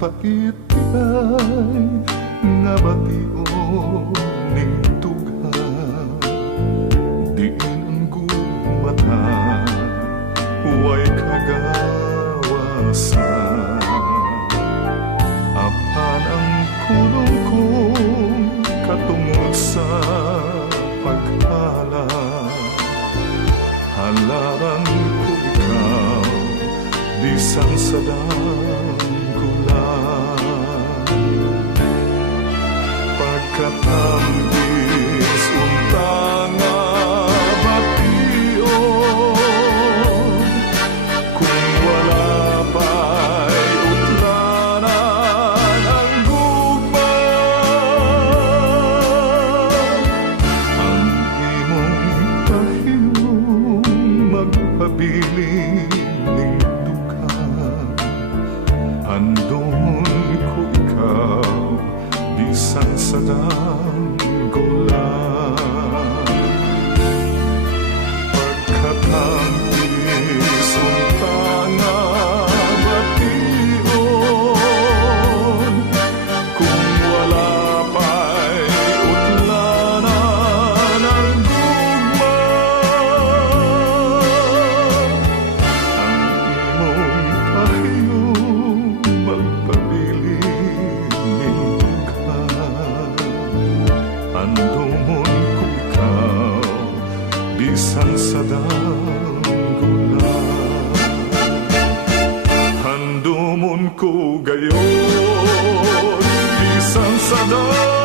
pait ay nga bation ning tugha, diin ang gumata way kagawasan. Apan ang kulong kong katungod sa paghala, halaran ko ikaw bisan sa danggulan. Pagkatambis untang nga bation, kung wala pa'y utlanan ang gugma, ang imong pahiyong magpabiling ning dugha. Andon ko ikaw bisan sa danggulan. Pagkatambis untang nga bation, kung wala pa'y utlanan ang gugma, ang imong pahiyong magpabiling ning dugha. Andumon ko ikaw bisan sa danggulan. Handumon ko gayon bisan sa danggulan.